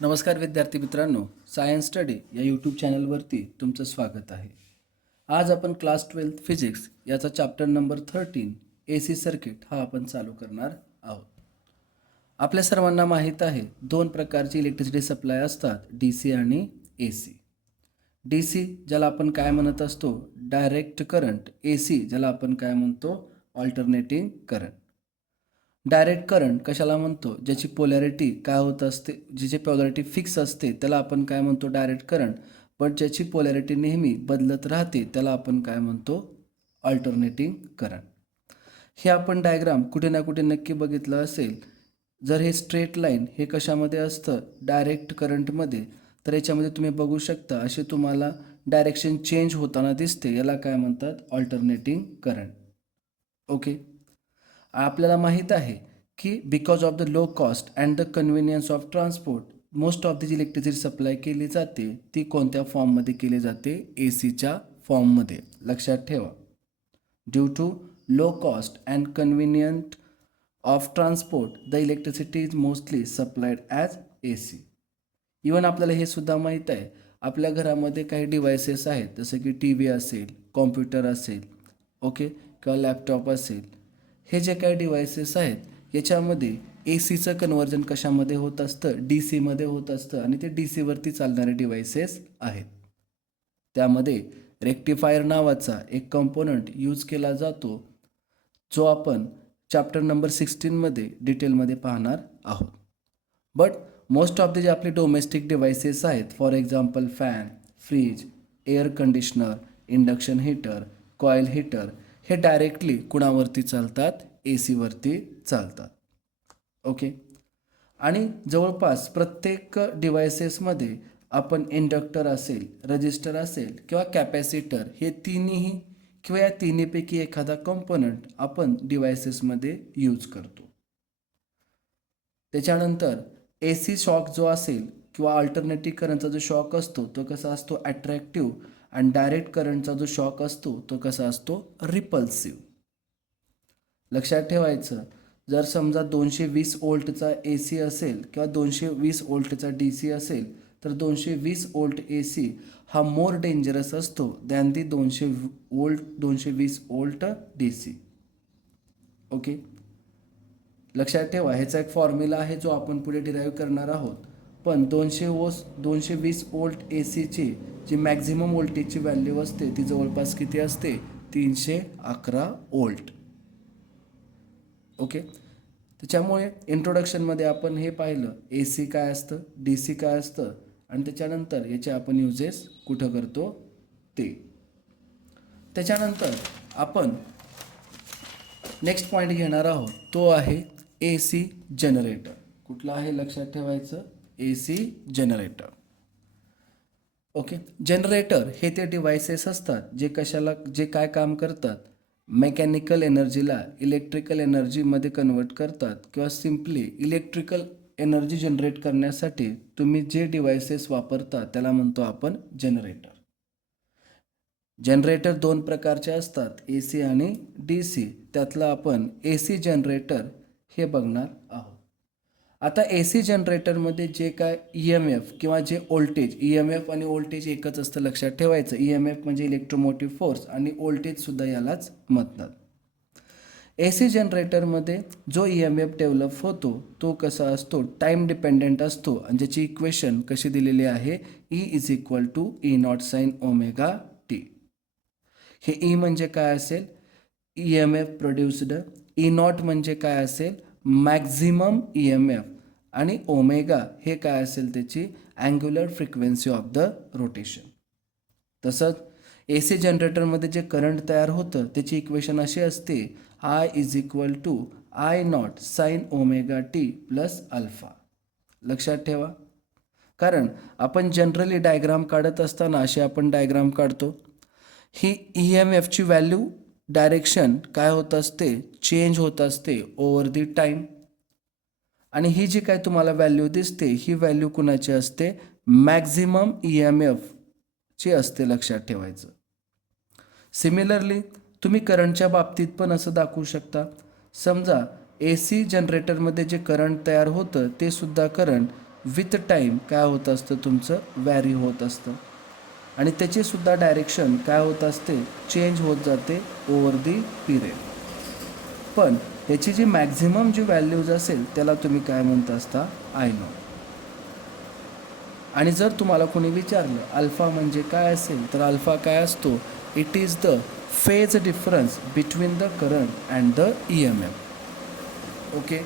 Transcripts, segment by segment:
नमस्कार विद्यार्थी मित्रांनो, सायन्स स्टडी या यूट्यूब चॅनलवरती तुमचं स्वागत आहे. आज आपण क्लास 12 फिजिक्स याचा चॅप्टर नंबर 13 ए सी सर्किट हा आपण चालू करणार आहोत. आपल्या सर्वांना माहीत आहे दोन प्रकारची इलेक्ट्रिसिटी सप्लाय असतात, डी सी आणि ए सी. डी सी ज्याला आपण काय म्हणत असतो, डायरेक्ट करंट. ए सी ज्याला आपण काय म्हणतो, ऑल्टरनेटिंग करंट. डायरेक्ट करंट कशाला म्हणतो, ज्याची पोलॅरिटी काय होत असते, ज्याची पोलॅरिटी फिक्स असते त्याला आपण काय म्हणतो, डायरेक्ट करंट. बट ज्याची पोलॅरिटी नेहमी बदलत राहते त्याला आपण काय म्हणतो, ऑल्टरनेटिंग करंट. हे आपण डायग्राम कुठे ना कुठे नक्की बघितलं असेल. जर हे स्ट्रेट लाईन हे कशामध्ये असतं, डायरेक्ट करंटमध्ये, तर याच्यामध्ये तुम्ही बघू शकता असे तुम्हाला डायरेक्शन चेंज होताना दिसते, याला काय म्हणतात, ऑल्टरनेटिंग करंट. ओके. आपल्याला माहीत आहे की because of the low cost and the convenience of transport most of the जी इलेक्ट्रिसिटी सप्लाय केली जाते ती कोणत्या फॉर्ममध्ये केली जाते, ए सीच्या फॉर्ममध्ये. लक्षात ठेवा, due to low cost and convenient of transport the electricity is mostly supplied as a C. Even आपल्याला हे सुद्धा माहीत आहे, आपल्या घरामध्ये काही डिव्हायसेस आहेत जसं की टी व्ही असेल, कॉम्प्युटर असेल, ओके, किंवा लॅपटॉप असेल. हे जे काही डिव्हायसेस आहेत याच्यामध्ये ए सीचं कन्व्हर्जन कशामध्ये होत असतं, डी सीमध्ये होत असतं, आणि ते डी सीवरती चालणारे डिव्हायसेस आहेत. त्यामध्ये रेक्टिफायर नावाचा एक कंपोनंट यूज केला जातो, जो आपण चॅप्टर नंबर 16मध्ये डिटेलमध्ये पाहणार आहोत. बट मोस्ट ऑफ द जे आपले डोमेस्टिक डिव्हायसेस आहेत, for example fan, fridge, air conditioner, induction heater, coil heater, हे डायरेक्टली कुणावरती चालतात, ए सीवरती चालतात. ओके. आणि जवळपास प्रत्येक डिव्हायसेसमध्ये आपण इंडक्टर असेल, रजिस्टर असेल किंवा कॅपॅसिटर, हे तिन्ही किंवा या तिन्हीपैकी एखादा कंपोनंट आपण डिव्हायसेसमध्ये यूज करतो. त्याच्यानंतर ए सी शॉक जो असेल किंवा अल्टरनेटिव्ह करंटचा जो शॉक असतो तो कसा असतो, अट्रॅक्टिव्ह, आणि डायरेक्ट करंटचा जो शॉक असतो तो कसा असतो, रिपल्सिव्ह. लक्षात ठेवायचं, जर समजा 220 वोल्टचा ए सी असेल किंवा 220 वोल्टचा डी सी असेल तर 220 वोल्ट ए सी हा मोर डेंजरस असतो than the 220 volt D C. Okay. लक्षात ठेवा, ह्याचा एक फॉर्म्युला आहे जो आपण पुढे डिराईव्ह करणार आहोत. पण 220 वोल्ट ए सीची जी मॅक्झिमम वोल्टेजची व्हॅल्यू असते ती जवळपास किती असते, 311 वोल्ट. ओके. त्याच्यामुळे इंट्रोडक्शनमध्ये आपण हे पाहिलं, ए सी काय असतं, डी सी काय असतं, आणि त्याच्यानंतर याचे आपण युजेस कुठं करतो ते. त्याच्यानंतर आपण नेक्स्ट पॉईंट घेणार आहोत, तो आहे ए सी जनरेटर. कुठला आहे लक्षात ठेवायचं, ए सी जनरेटर. ओके. जनरेटर हे ते डिव्हायसेस असतात जे काय काम करतात, मेकॅनिकल एनर्जीला इलेक्ट्रिकल एनर्जीमध्ये कन्वर्ट करतात, किंवा सिम्पली इलेक्ट्रिकल एनर्जी जनरेट करण्यासाठी तुम्ही जे डिव्हायसेस वापरता त्याला म्हणतो आपण जनरेटर. जनरेटर दोन प्रकारचे असतात, ए सी आणि डी सी. त्यातलं आपण ए सी जनरेटर हे बघणार आहोत. आता ए सी जनरेटरमध्ये जे काय ई एम एफ किंवा जे व्होल्टेज, ई एम एफ आणि व्होल्टेज एकच असतं, लक्षात ठेवायचं. ई एम एफ म्हणजे इलेक्ट्रोमोटिव्ह फोर्स आणि व्होल्टेजसुद्धा यालाच म्हणतात. ए सी जनरेटरमध्ये जो ई एम एफ डेव्हलप होतो तो कसा असतो, टाईम डिपेंडेंट असतो, आणि ज्याची इक्वेशन कशी दिलेली आहे, E is equal to E not sine omega T. हे ई म्हणजे काय असेल, E M F produced. E not म्हणजे काय असेल, मॅक्झिमम ई एम एफ, आणि ओमेगा हे काय असेल, त्याची angular frequency of the rotation. तसंच ए सी जनरेटरमध्ये जे करंट तयार होतं त्याची इक्वेशन अशी असते, I is equal to I not sine omega T plus alpha. लक्षात ठेवा, कारण आपण जनरली डायग्राम काढत असताना असे आपण डायग्राम काढतो. ही ई एम एफची व्हॅल्यू डायरेक्शन काय होत असते, चेंज होत असते ओव्हर दी टाईम. आणि ही जी काय तुम्हाला व्हॅल्यू दिसते ही व्हॅल्यू कुणाची असते, मॅक्झिमम ई एम एफची असते, लक्षात ठेवायचं. सिमिलरली तुम्ही करंटच्या बाबतीत पण असं दाखवू शकता. समजा ए सी जनरेटरमध्ये जे करंट तयार होतं ते सुद्धा करंट विथ टाईम काय होत असतं तुमचं व्हॅरी होत असतं आणि त्याचीसुद्धा डायरेक्शन काय होत असते चेंज होत जाते ओव्हर दी पिरियड. पण याची जी मॅक्झिमम जी व्हॅल्यूज असेल त्याला तुम्ही काय म्हणत असता आय नॉट. आणि जर तुम्हाला कोणी विचारलं अल्फा म्हणजे काय असेल तर अल्फा काय असतो it is the phase difference between the current and the E M F. Okay.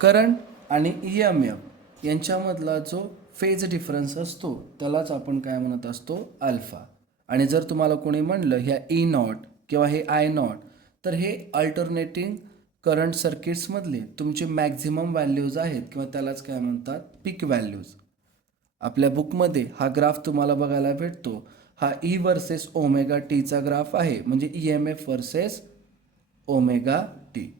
Current आणि ई एम एफ यांच्यामधला जो फेज डिफरन्स असतो त्यालाच आपण काय म्हणत असतो अल्फा. आणि जर तुम्हाला कोणी म्हणलं ह्या ई नॉट किंवा हे आय नॉट तर हे अल्टरनेटिंग करंट सर्किट्समधले तुमचे मॅक्झिमम व्हॅल्यूज आहेत किंवा त्यालाच काय म्हणतात पीक व्हॅल्यूज. आपल्या बुकमध्ये हा ग्राफ तुम्हाला बघायला भेटतो. हा ई वर्सेस ओमेगा टीचा ग्राफ आहे म्हणजे E M F versus omega T.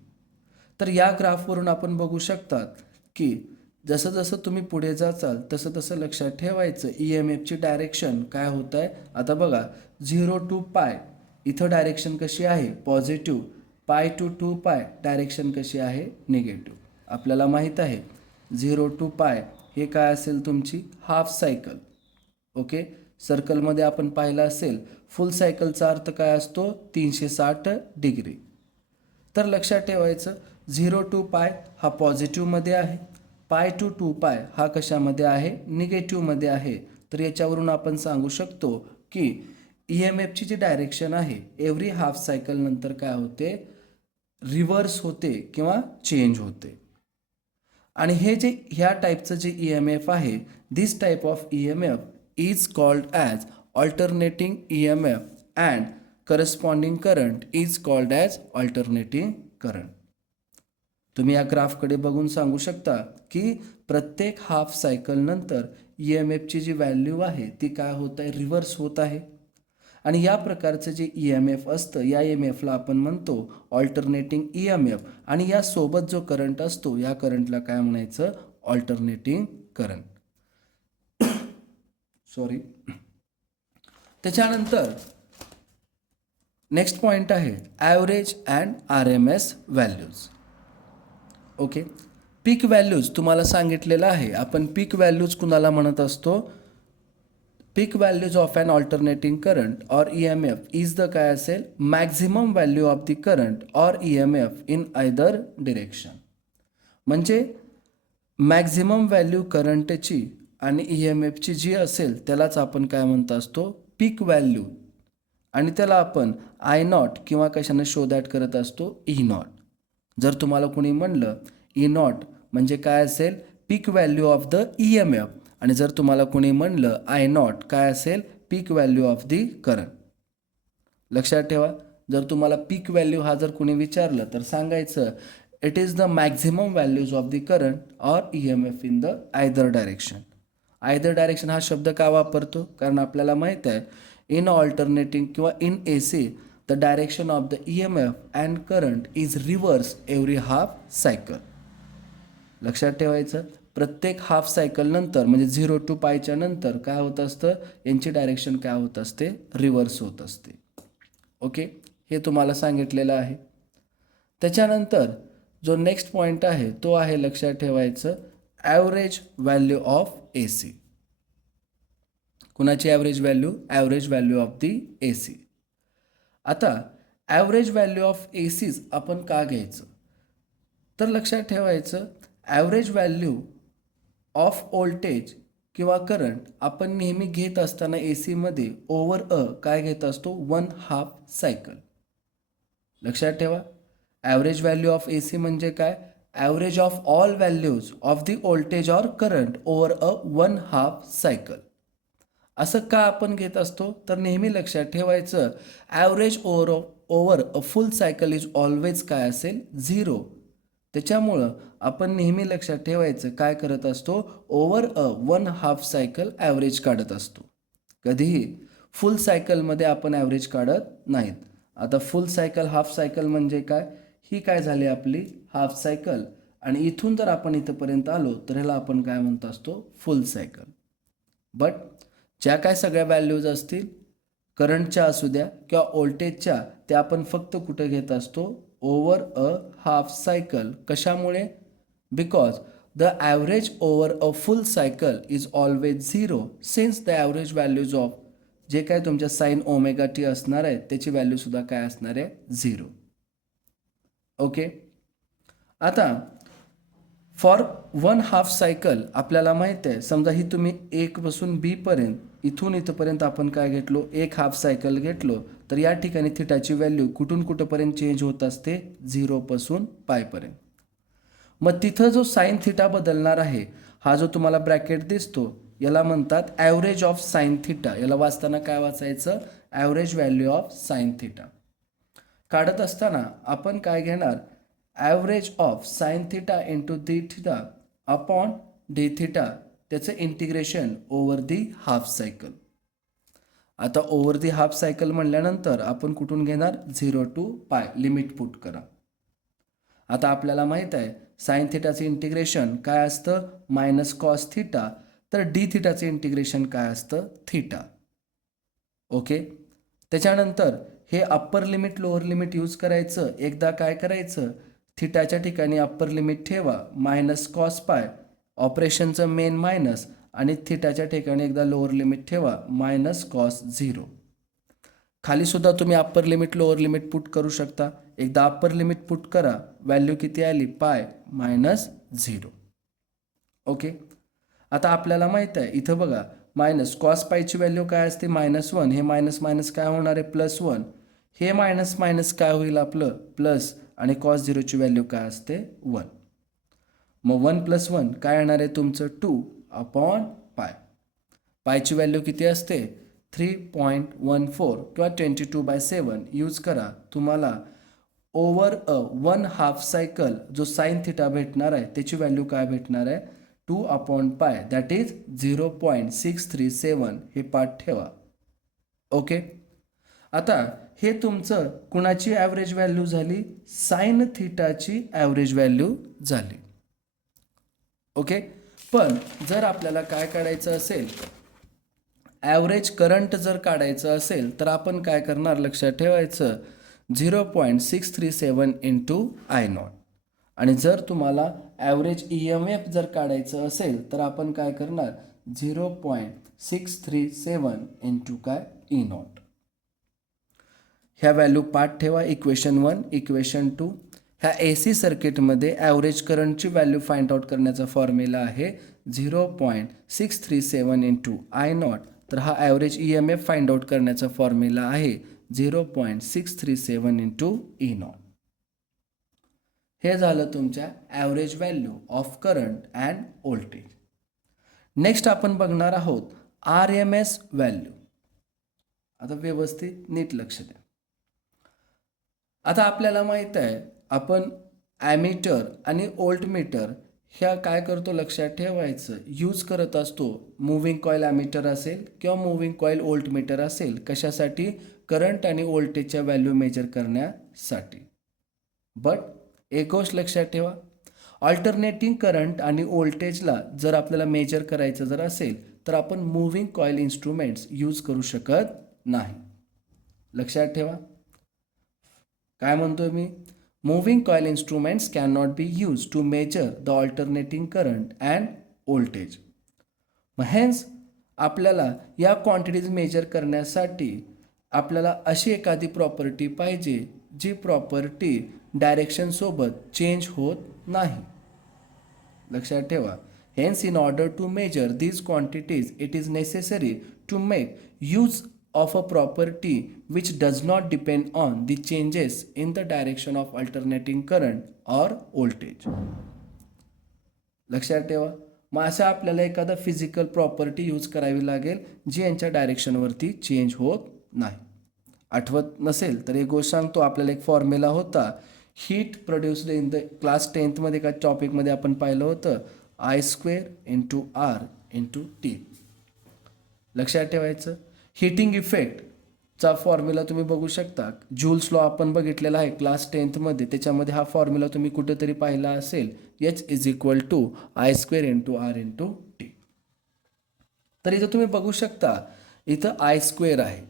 तर या ग्राफवरून आपण बघू शकतात की जसं जसं तुम्ही पुढे जाचाल तसं तसं लक्षात ठेवायचं ई एम एफची डायरेक्शन काय होत आहे. आता बघा 0 to पाय इथं डायरेक्शन कशी आहे पॉझिटिव्ह, पाय टू 2 पाय डायरेक्शन कशी आहे निगेटिव्ह. आपल्याला माहीत आहे 0 to पाय हे काय असेल तुमची हाफ सायकल. ओके. सर्कलमध्ये आपण पाहिलं असेल फुल सायकलचा अर्थ काय असतो 360 डिग्री. तर लक्षात ठेवायचं 0 to पाय हा पॉझिटिव्हमध्ये आहे, पाय टू 2 पाय हा कशामध्ये आहे निगेटिव्हमध्ये आहे. तर याच्यावरून आपण सांगू शकतो की ई एम एफची जी डायरेक्शन आहे एव्हरी हाफ सायकल नंतर काय होते रिव्हर्स होते किंवा चेंज होते. आणि हे जे ह्या टाईपचं जे ई एम एफ आहे this type of E M F is called as alternating E M F and corresponding current is called as alternating current. तुम्ही या ग्राफकडे बघून सांगू शकता की प्रत्येक हाफ सायकल नंतर ई एम एफची जी व्हॅल्यू आहे ती काय होत आहे रिव्हर्स होत आहे. आणि या प्रकारचं जे ई एम एफ असतं या ई एम एफला आपण म्हणतो ऑल्टरनेटिंग ई एम एफ. आणि यासोबत जो करंट असतो या करंटला काय म्हणायचं ऑल्टरनेटिंग करंट. सॉरी. त्याच्यानंतर नेक्स्ट पॉईंट आहे average and R M S values. Okay. Peak values तुम्हाला सांगितलेलं आहे. आपण पीक व्हॅल्यूज कुणाला म्हणत असतो peak values of an alternating current or E M F is the काय असेल maximum value of the current or E M F in either direction. म्हणजे मॅक्झिमम व्हॅल्यू करंटची आणि ई एम एफची जी असेल त्यालाच आपण काय म्हणत असतो पीक व्हॅल्यू. आणि त्याला आपण आय नॉट किंवा कशाने शो दॅट करत असतो ई नॉट. जर तुम्हाला कोणी म्हणलं ई नॉट म्हणजे काय असेल peak value of the E M F आणि जर तुम्हाला कोणी म्हणलं आय नॉट काय असेल peak value of the current. लक्षात ठेवा जर तुम्हाला पीक व्हॅल्यू हा जर कोणी विचारलं तर सांगायचं it is the maximum values of the current or E M F in the either direction. Either direction हा शब्द का वापरतो कारण आपल्याला माहीत आहे इन ऑल्टरनेटिंग किंवा in A C the direction of the E M F and current is reverse every half cycle. लक्षात ठेवायचं प्रत्येक हाफ सायकल नंतर म्हणजे 0 to पायच्या नंतर काय होत असतं यांची डायरेक्शन काय होत असते रिव्हर्स होत असते. ओके. हे तुम्हाला सांगितलेलं आहे. त्याच्यानंतर जो नेक्स्ट पॉईंट आहे तो आहे लक्षात ठेवायचं average value of A C. कुणाची average value average value of the A C. आता average value of A Cs आपण का घ्यायचं तर लक्षात ठेवायचं ॲव्हरेज व्हॅल्यू ऑफ व्होल्टेज किंवा करंट आपण नेहमी घेत असताना ए सीमध्ये ओव्हर काय घेत असतो 1/2 सायकल. लक्षात ठेवा average value of A C म्हणजे काय average of all values of the voltage or current over 1/2 cycle. असं का आपण घेत असतो तर नेहमी लक्षात ठेवायचं average over a full cycle is always काय असेल 0. त्याच्यामुळं आपण नेहमी लक्षात ठेवायचं काय करत असतो ओव्हर 1/2 सायकल ॲव्हरेज काढत असतो. कधीही फुल सायकलमध्ये आपण ॲव्हरेज काढत नाहीत. आता फुल सायकल हाफ सायकल म्हणजे काय ही काय झाली आपली हाफ सायकल आणि इथून जर आपण इथंपर्यंत आलो तर ह्याला आपण काय म्हणत असतो फुल सायकल. बट ज्या काय सगळ्या व्हॅल्यूज असतील करंटच्या असू द्या किंवा व्होल्टेजच्या त्या आपण फक्त कुठे घेत असतो ओव्हर अ हाफ सायकल. कशामुळे? Because the average over a full cycle is always zero since the average values of जे काय तुमच्या साईन ओमेगा टी असणार आहे त्याची व्हॅल्यूसुद्धा काय असणार आहे? झिरो. ओके. आता फॉर वन हाफ सायकल आपल्याला माहीत आहे, समजा ही तुम्ही पासून बीपर्यंत इथून इथंपर्यंत आपण काय घेतलो? एक हाफ सायकल घेतलो, तर या ठिकाणी थिटाची व्हॅल्यू कुठून कुठंपर्यंत चेंज होत असते? 0 पासून पायपर्यंत. मग तिथं जो साईन थिटा बदलणार आहे, हा जो तुम्हाला ब्रॅकेट दिसतो, याला म्हणतात ॲव्हरेज ऑफ साईन थिटा. याला वाचताना काय वाचायचं? Average value of sine theta. काढत असताना आपण काय घेणार? Average of sine theta into D theta upon d theta, त्याचं integration over the half cycle. आता ओव्हर दी हाफ सायकल म्हणल्यानंतर आपण कुठून घेणार? 0 टू पाय लिमिट पुट करा. आता आपल्याला माहीत आहे साईन थिटाचं इंटिग्रेशन काय असतं? Minus cos theta. तर डी थिटाचं इंटिग्रेशन काय असतं? थिटा. ओके. त्याच्यानंतर हे upper limit lower limit use करायचं. एकदा काय करायचं? थिटाच्या ठिकाणी अप्पर लिमिट ठेवा मायनस कॉस पाय, ऑपरेशनचं मेन मायनस, आणि थिटाच्या ठिकाणी एकदा लोअर लिमिट ठेवा मायनस कॉस 0. खालीसुद्धा तुम्ही upper limit lower limit put करू शकता. एकदा अप्पर लिमिट पुट करा, व्हॅल्यू किती आली? Pi minus 0. ओके. आता आपल्याला माहीत आहे इथं बघा मायनस कॉस पायची व्हॅल्यू काय असते? -1. हे मायनस मायनस काय होणार आहे? +1. हे मायनस मायनस काय होईल आपलं? प्लस, आणि कॉस 0ची व्हॅल्यू काय असते? 1. मग 1 + 1 काय येणार आहे तुमचं? 2 अपॉन पाय. पायची व्हॅल्यू किती असते? 3.14 किंवा 22/7 यूज करा. तुम्हाला over a one half cycle जो साईन थिटा भेटणार आहे त्याची व्हॅल्यू काय भेटणार आहे? 2 अपॉन पाय, दॅट इज 0.637. हे पाठ ठेवा. ओके. आता हे तुमचं कुणाची ॲव्हरेज व्हॅल्यू झाली? साईन थिटाची ॲव्हरेज व्हॅल्यू झाली. ओके. पण जर आपल्याला काय काढायचं असेल? ॲव्हरेज करंट जर काढायचं असेल तर आपण काय करणार? लक्षात ठेवायचं 0.637 इंटू I0. आणि जर तुम्हाला ॲव्हरेज EMF जर काढायचं असेल तर आपण काय करणार? 0.637 इंटू काय? E0. ह्या व्हॅल्यू पाठ ठेवा. Equation 1, equation 2. ह्या AC सर्किटमध्ये ॲव्हरेज करंटची व्हॅल्यू फाइंड आउट करण्याचा फॉर्म्युला आहे 0.637 इंटू I0. तर हा ॲव्हरेज EMF फाइंड आउट करण्याचा फॉर्म्युला आहे 0.637 इंटू E0. हे झालं तुमच्या average value of current and voltage. Next आपण बघणार आहोत RMS व्हॅल्यू. आता व्यवस्थित नीट लक्ष द्या. आता आपल्याला माहीत आहे आपण ॲमीटर आणि व्होल्टमीटर ह्या काय करतो? लक्षात ठेवायचं यूज करत असतो. मूव्हिंग कॉईल ॲमीटर असेल किंवा मूव्हिंग कॉईल व्होल्टमीटर असेल. कशासाठी? करंट आणि व्होल्टेजच्या व्हॅल्यू मेजर करण्यासाठी. बट एक गोष्ट लक्षात ठेवा, ऑल्टरनेटिंग करंट आणि व्होल्टेजला जर आपल्याला मेजर करायचं जर असेल तर आपण मूव्हिंग कॉईल इन्स्ट्रुमेंट्स यूज करू शकत नाही. लक्षात ठेवा. काय म्हणतोय मी? Moving coil instruments can not be use to measure the alternating current and voltage. Hence आपल्याला या क्वांटिटीज मेजर करण्यासाठी आपल्याला अशी एखादी प्रॉपर्टी पाहिजे जी प्रॉपर्टी डायरेक्शनसोबत चेंज होत नाही. लक्षात ठेवा. Hence in order to measure these quantities it is necessary to make use of a property which does not depend on the changes in the direction of alternating current or voltage. लक्षात ठेवा. मग अशा आपल्याला एखादा physical property use करावी लागेल जी यांच्या डायरेक्शनवरती change होत नाही. आठवत नसेल तर एक गोष्ट सांगतो. आपल्याला एक फॉर्म्युला होता heat produced in the class 10th का टॉपिकमध्ये आपण पाहिलं होतं I² into R into T. लक्षात ठेवायचं. हीटिंग इफेक्टचा फॉर्म्युला तुम्ही बघू शकता. जूल्स लॉ आपण बघितलेला आहे क्लास 10th. त्याच्यामध्ये हा फॉर्म्युला तुम्ही कुठेतरी पाहिला असेल. H is equal to I² into R into T. तर इथं तुम्ही बघू शकता इथं I² आहे.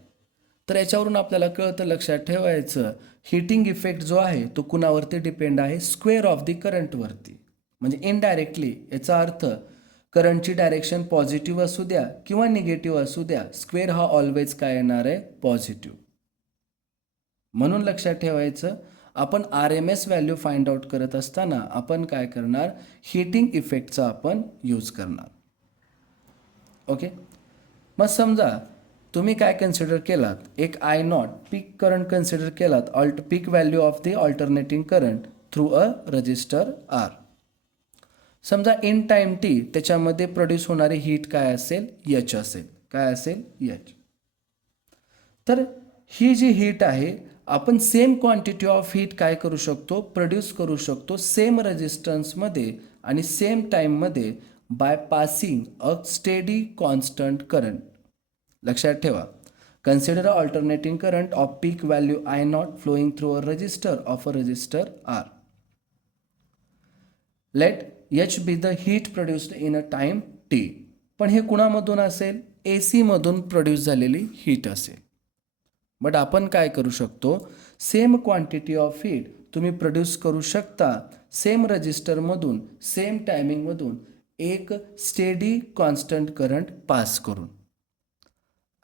तर याच्यावरून आपल्याला कळतं, लक्षात ठेवायचं, हिटिंग इफेक्ट जो आहे तो कुणावरती डिपेंड आहे, स्क्वेअर ऑफ दी करंटवरती. म्हणजे इनडायरेक्टली याचा अर्थ करंटची डायरेक्शन पॉझिटिव्ह असू द्या किंवा निगेटिव्ह असू द्या, स्क्वेअर हा ऑलवेज काय येणार आहे, पॉझिटिव्ह. म्हणून लक्षात ठेवायचं, आपण RMS व्हॅल्यू फाइंड आउट करत असताना आपण काय करणार, हिटिंग इफेक्टचा आपण यूज करणार. ओके. मग समजा तुम्ही काय कन्सिडर केलात, एक I0 पीक करंट कन्सिडर केलात, peak value of the alternating current through a resistor R. समजा इन टाइम t त्याच्यामध्ये प्रोड्यूस होणारी हीट काय असेल, H असेल. काय असेल, H. तर ही जी हीट आहे, आपण सेम क्वांटिटी ऑफ हीट काय करू शकतो, प्रोड्यूस करू शकतो सेम रेजिस्टन्समध्ये आणि सेम टाईममध्ये by passing a steady constant current. लक्षात ठेवा, consider alternating current of peak value I0 flowing through a resistor of a resistor R. Let H be the heat produced in a time T. पण हे कुणामधून असेल, AC मधून produce झालेली heat असेल. But आपण काय करू शकतो, सेम क्वांटिटी ऑफ हीट तुम्ही प्रोड्यूस करू शकता सेम रजिस्टरमधून, सेम टायमिंगमधून, एक स्टेडी कॉन्स्टंट करंट पास करून.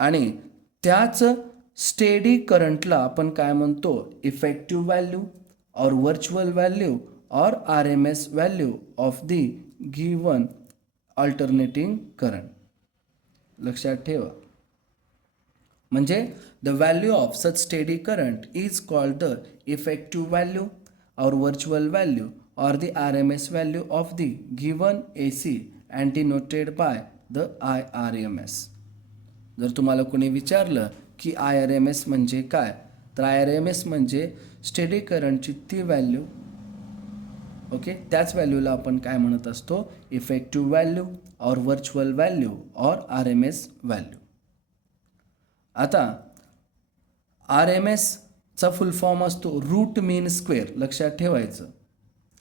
आणि त्याच स्टेडी करंटला आपण काय म्हणतो, इफेक्टिव्ह व्हॅल्यू और व्हर्च्युअल व्हॅल्यू और RMS value of the given alternating current. लक्षात ठेवा, म्हणजे the value of such steady current is called the effective value और व्हर्च्युअल व्हॅल्यू और the RMS value of the given AC and denoted by the IRMS. जर तुम्हाला कोणी विचारलं की IRMS म्हणजे काय, तर IRMS म्हणजे स्टेडी करंटची ती व्हॅल्यू. ओके, त्याच व्हॅल्यूला आपण काय म्हणत असतो, इफेक्टिव्ह व्हॅल्यू और व्हर्च्युअल व्हॅल्यू और RMS व्हॅल्यू. आता RMSचा फुल फॉर्म असतो रूट मीन स्क्वेअर. लक्षात ठेवायचं,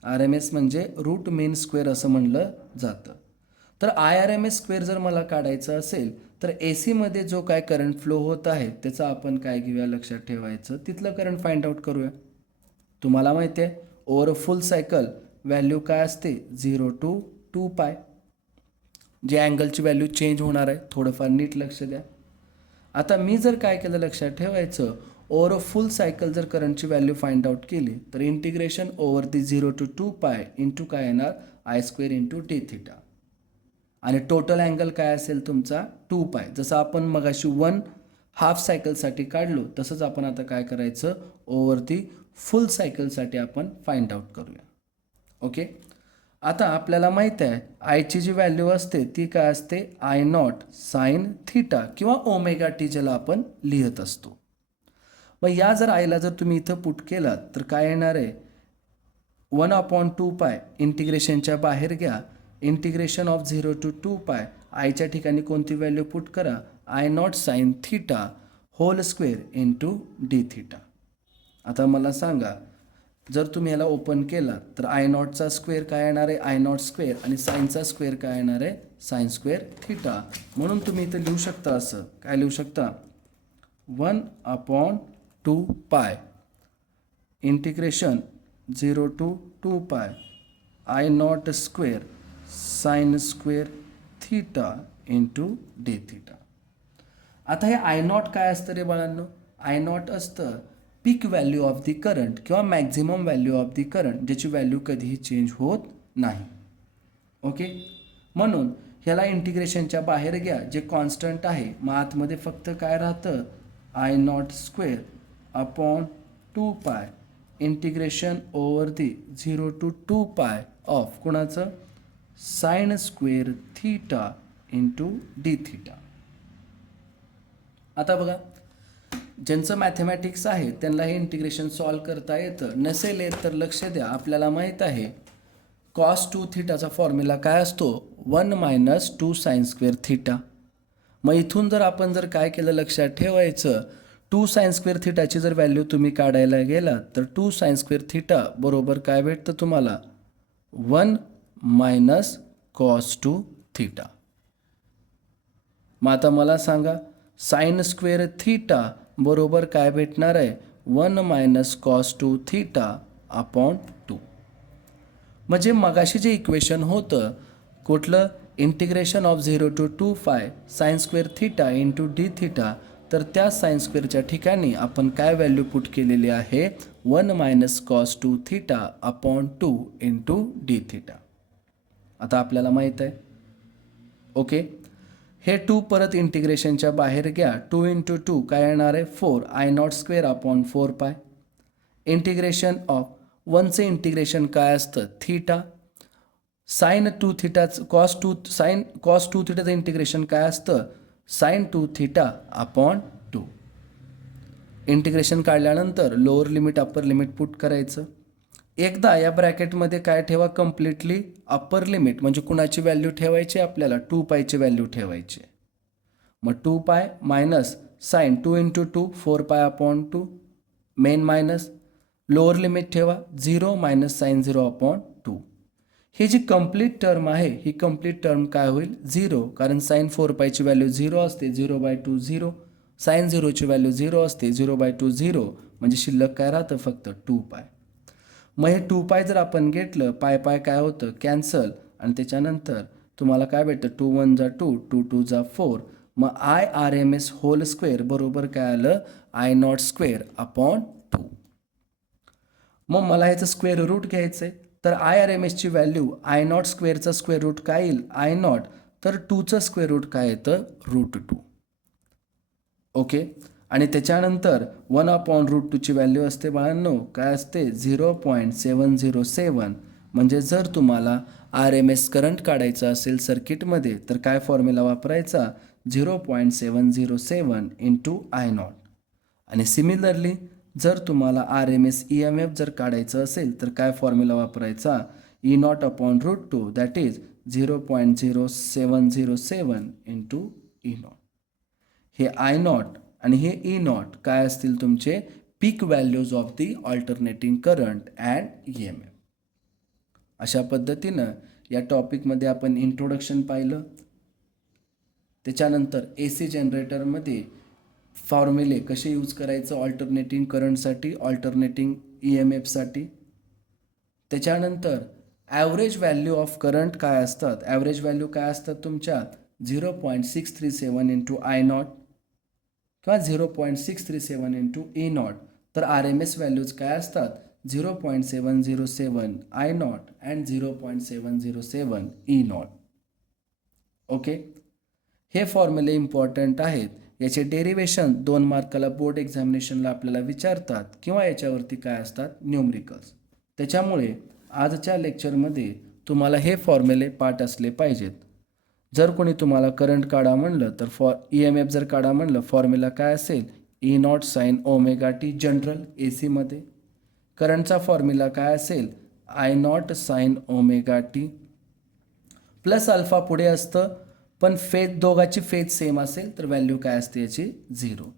RMS म्हणजे रूट मीन स्क्वेअर असं म्हणलं जातं. तर IRMS स्क्वेअर जर मला काढायचं असेल तर AC मध्ये जो काय करंट फ्लो होत आहे त्याचा आपण काय घेऊया, लक्षात ठेवायचं, तिथलं करंट फाइंड आउट करूया. तुम्हाला माहिती आहे over a full cycle value काय असते, 0 to 2 पाय. जे अँगलची व्हॅल्यू चेंज होणार आहे, थोडंफार नीट लक्ष द्या. आता मी जर काय केलं, लक्षात ठेवायचं, ओव्हर अ फुल सायकल जर करंटची व्हॅल्यू फाइंड आउट केली तर integration over the 0 to 2 pi into काय येणार, I² इंटू डी थिटा. आणि टोटल अँगल काय असेल तुमचा, 2 पाय. जसं आपण मगाशी 1/2 सायकलसाठी काढलो तसंच आपण आता काय करायचं, ओव्हर दी फुल सायकलसाठी आपण फाइंड आउट करूया. ओके. आता आपल्याला माहीत आहे आयची जी व्हॅल्यू असते ती काय असते, I0 साइन थिटा किंवा ओमेगा टी ज्याला आपण लिहित असतो. मग या जर आयला जर तुम्ही इथं पुट केलात तर काय येणार आहे, 1/2 पाय. इंटिग्रेशनच्या बाहेर घ्या, इंटिग्रेशन ऑफ 0 to 2 पाय. आयच्या ठिकाणी कोणती व्हॅल्यू पुट करा, I0 sine theta whole square into D theta. आता मला सांगा, जर तुम्ही याला ओपन केला तर I0चा स्क्वेअर काय येणार आहे, I0 स्क्वेअर, आणि साईनचा स्क्वेअर काय येणार आहे, साइन स्क्वेअर थिटा. म्हणून तुम्ही इथं लिहू शकता, असं काय लिहू शकता, 1/2 पाय इंटिग्रेशन 0 to 2 पाय I0 square sine square theta into D theta. आता हे I0 काय असतं रे बाळांनो, I0 असतं पीक व्हॅल्यू ऑफ दी करंट किंवा maximum value of the current, ज्याची व्हॅल्यू कधीही चेंज होत नाही. ओके. म्हणून ह्याला इंटिग्रेशनच्या बाहेर घ्या, जे कॉन्स्टंट आहे, मग आतमध्ये फक्त काय राहतं, I0 स्क्वेअर अपॉन 2 पाय इंटिग्रेशन ओव्हर दी 0 to 2 पाय ऑफ कोणाचं, sine square theta into D theta. आता बघा, ज्यांचं मॅथमॅटिक्स आहे त्यांना हे इंटिग्रेशन सॉल्व करता येतं, नसेल येत तर लक्ष द्या, आपल्याला माहीत आहे cos 2 थिटाचा फॉर्म्युला काय असतो, 1 - 2 साइन स्क्वेअर थिटा. मग इथून जर आपण जर काय केलं, लक्षात ठेवायचं, 2 साइन स्क्वेअर थिटाची जर व्हॅल्यू तुम्ही काढायला गेला तर 2 साइन स्क्वेअर थिटा बरोबर काय भेटतं तुम्हाला, 1 - cos 2 थिटा. मग आता मला सांगा, साइन स्क्वेअर थिटा बरोबर काय भेटणार आहे 1 मायनस कॉस 2 थीटा अपॉन 2. म्हणजे मगाशी जे इक्वेशन होतं कुठलं integration of 0 to 2 pi sine square theta into D theta, तर त्या साइन स्क्वेअरच्या ठिकाणी आपण काय व्हॅल्यू पुट केलेली आहे 1 minus cos 2 theta upon 2 into D theta. आता आपल्याला माहीत आहे. ओके, हे 2 परत इंटिग्रेशनच्या बाहेर घ्या. 2 इंटू 2 काय येणार आहे 4 आय नॉट स्क्वेअर अपॉन 4 पाय. इंटिग्रेशन ऑफ 1चे इंटिग्रेशन काय असतं थीटा. साइन 2 थीटाचं कॉस 2 थीटाचं इंटिग्रेशन काय असतं साइन 2 थीटा अपॉन 2. इंटिग्रेशन काढल्यानंतर lower limit upper limit put करायचं. एकदा या ब्रॅकेटमध्ये काय ठेवा कम्प्लिटली अप्पर लिमिट, म्हणजे कुणाची व्हॅल्यू ठेवायची आपल्याला 2 पायची व्हॅल्यू ठेवायची. मग 2 pi minus sign 2 into 2 4 pi upon 2 main minus lower limit ठेवा 0 मायनस साइन 0 अपॉन 2. ही जी कंप्लीट टर्म आहे ही कंप्लीट टर्म काय होईल 0, कारण साइन 4 पायची व्हॅल्यू 0 असते 0/2 0. साइन 0ची व्हॅल्यू 0 असते 0/2 0, म्हणजे शिल्लक काय राहतं फक्त 2 पाय. मग हे 2 पाय जर आपण घेतलं पाय पाय काय होतं कॅन्सल, आणि त्याच्यानंतर तुम्हाला काय भेटतं 2 1 जा 2 2 2 जा 4. मग IRMS होल स्क्वेअर बरोबर काय आलं आय नॉट स्क्वेअर अपॉन 2. मग मला ह्याचं स्क्वेअर रूट घ्यायचं आहे, तर IRMSची व्हॅल्यू आय नॉट स्क्वेअरचा स्क्वेअर रूट काय येईल आय नॉट, तर 2चं स्क्वेअर रूट काय येतं √2. ओके, आणि त्याच्यानंतर 1 अपॉन √2ची व्हॅल्यू असते बाळांनो काय असते 0.707. म्हणजे जर तुम्हाला RMS करंट काढायचा असेल सर्किटमध्ये तर काय फॉर्म्युला वापरायचा 0.707 इंटू आय नॉट. आणि सिमिलरली जर तुम्हाला RMS EMF जर काढायचं असेल तर काय फॉर्म्युला वापरायचा E naught upon √2 that is 0.0707 into E naught. हे आय नॉट आणि हे ई नॉट काय असतील तुमचे peak values of the alternating current and EMF. अशा पद्धतीनं या टॉपिकमध्ये आपण इंट्रोडक्शन पाहिलं. त्याच्यानंतर AC जनरेटरमध्ये फॉर्म्युले कसे यूज करायचं ऑल्टरनेटिंग करंटसाठी ऑल्टरनेटिंग EMFसाठी. त्याच्यानंतर ॲव्हरेज व्हॅल्यू ऑफ करंट काय असतात, ॲव्हरेज व्हॅल्यू काय असतात तुमच्या 0.637 इंटू आय नॉट किंवा 0.637 इंटू ई नॉट. तर RMS व्हॅल्यूज काय असतात 0.707 I not and 0.707 E not. Okay, हे फॉर्म्युले इम्पॉर्टंट आहेत. याचे डेरिवेशन 2 मार्काला बोर्ड एक्झामिनेशनला आपल्याला विचारतात किंवा याच्यावरती काय असतात न्यूमरिकल्स. त्याच्यामुळे आजच्या लेक्चरमध्ये तुम्हाला हे फॉर्म्युले पाठ असले पाहिजेत. जर कोणी तुम्हाला करंट काढा म्हणलं तर EMF जर काढा म्हणलं फॉर्म्युला काय असेल E naught sine omega t general ACमध्ये. करंटचा फॉर्म्युला काय असेल I not sine omega T plus alpha पुढे असतं, पण फेज दोघाची फेज सेम असेल तर व्हॅल्यू काय असते याची 0.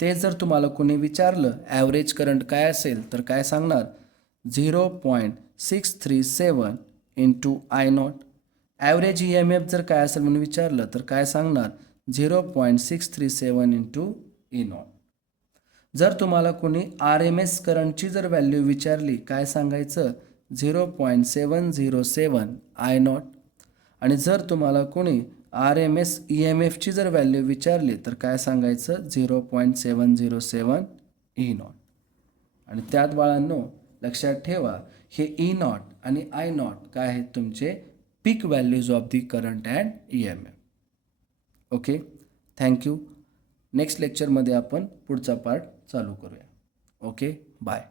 ते जर तुम्हाला कोणी विचारलं ॲव्हरेज करंट काय असेल तर काय सांगणार 0.637 into I not. Average EMF जर काय असेल म्हणून विचारलं तर काय सांगणार 0.637 इंटू ई नॉट. जर तुम्हाला कोणी RMS करंटची जर व्हॅल्यू विचारली काय सांगायचं 0.707 आय नॉट. आणि जर तुम्हाला कोणी RMS EMFची जर व्हॅल्यू विचारली तर काय सांगायचं 0.707 ई नॉट. आणि त्यात बाळांनो लक्षात ठेवा हे ई नॉट आणि आय नॉट काय आहेत तुमचे peak values of the current and EMF. Okay, thank you. Next लेक्चरमध्ये आपण पुढचा पार्ट चालू करूया. Okay, bye.